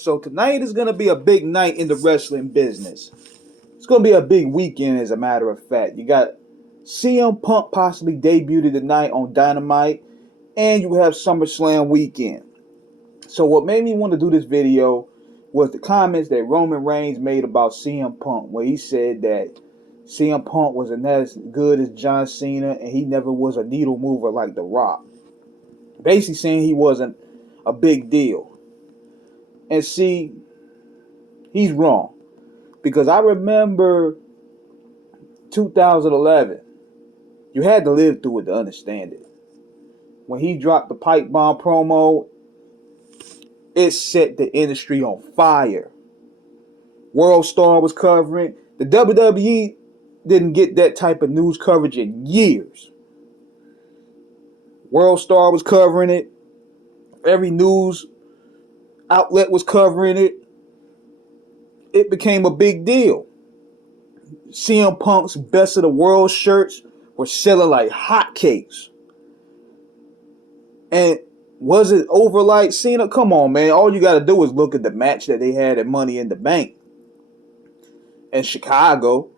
So tonight is gonna be a big night in the wrestling business. It's gonna be a big weekend, as a matter of fact. You got CM Punk possibly debuted tonight on Dynamite, and you have SummerSlam weekend. So what made me want to do this video was the comments that Roman Reigns made about CM Punk, where he said that CM Punk wasn't as good as John Cena, and he never was a needle mover like The Rock. Basically saying he wasn't a big deal. And see, he's wrong. Because I remember 2011. You had to live through it to understand it. When he dropped the pipe bomb promo, it set the industry on fire. World Star was covering. The WWE didn't get that type of news coverage in years. World Star was covering it. Every news outlet was covering it. It became a big deal. CM Punk's Best of the World shirts were selling like hotcakes. And was it over like Cena? Come on, man. All you got to do is look at the match that they had at Money in the Bank in Chicago.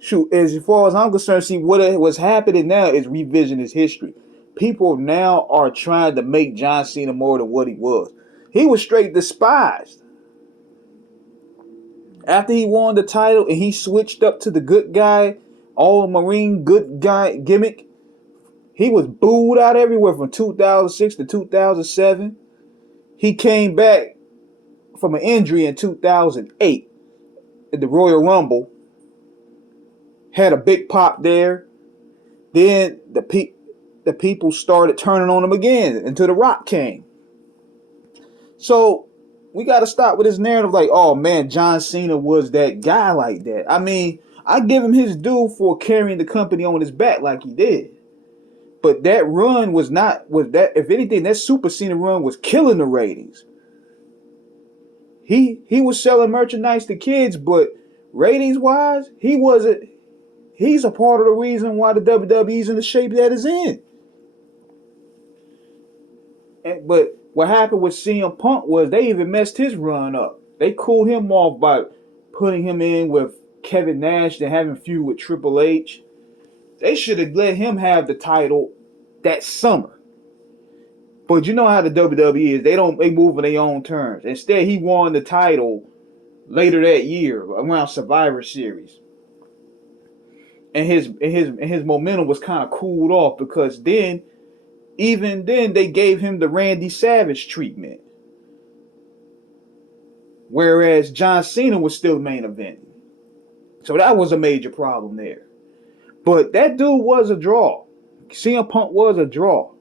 Shoot, as far as I'm concerned, see, what's happening now is revisionist history. People now are trying to make John Cena more than what he was. He was straight despised. After he won the title and he switched up to the good guy, all-Marine good guy gimmick, he was booed out everywhere from 2006 to 2007. He came back from an injury in 2008 at the Royal Rumble. Had a big pop there. Then the people started turning on him again until The Rock came. So we got to stop with this narrative like, oh man, John Cena was that guy like that. I mean, I give him his due for carrying the company on his back like he did. But that run was if anything, that Super Cena run was killing the ratings. He was selling merchandise to kids, but ratings wise, he wasn't. He's a part of the reason why the WWE's in the shape that it's in. But what happened with CM Punk was they even messed his run up. They cooled him off by putting him in with Kevin Nash and having a feud with Triple H. They should have let him have the title that summer. But you know how the WWE is. They move on their own terms. Instead, he won the title later that year around Survivor Series. And his momentum was kind of cooled off because even then they gave him the Randy Savage treatment. Whereas John Cena was still the main event. So that was a major problem there. But that dude was a draw. CM Punk was a draw.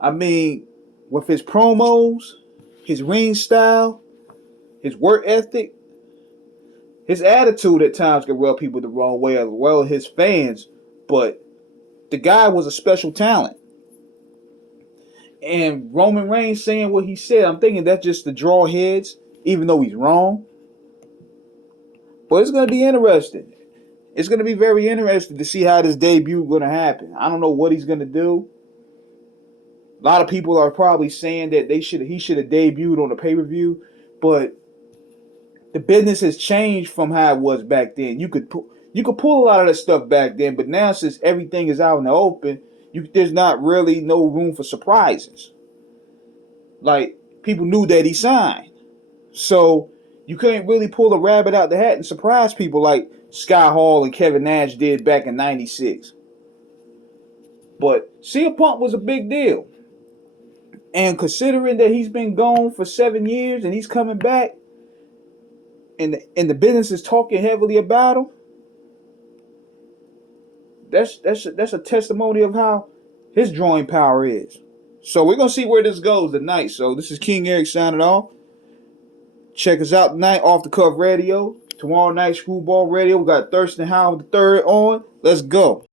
I mean, with his promos, his ring style, his work ethic, his attitude at times could rub people the wrong way as well as his fans. But the guy was a special talent. And Roman Reigns saying what he said, I'm thinking that's just to draw heads, even though he's wrong. But it's going to be interesting. It's going to be very interesting to see how this debut is going to happen. I don't know what he's going to do. A lot of people are probably saying that he should have debuted on the pay-per-view, but the business has changed from how it was back then. You could pull a lot of that stuff back then, but now since everything is out in the open, there's not really no room for surprises. Like, people knew that he signed. So you couldn't really pull a rabbit out the hat and surprise people like Sky Hall and Kevin Nash did back in '96. But CM Punk was a big deal. And considering that he's been gone for 7 years and he's coming back, and the business is talking heavily about him, that's a testimony of how his drawing power is. So we're gonna see where this goes tonight. So this is King Eric signing off. Check us out tonight, Off the Cuff Radio. Tomorrow night, Screwball Radio. We got Thurston Howard III on. Let's go.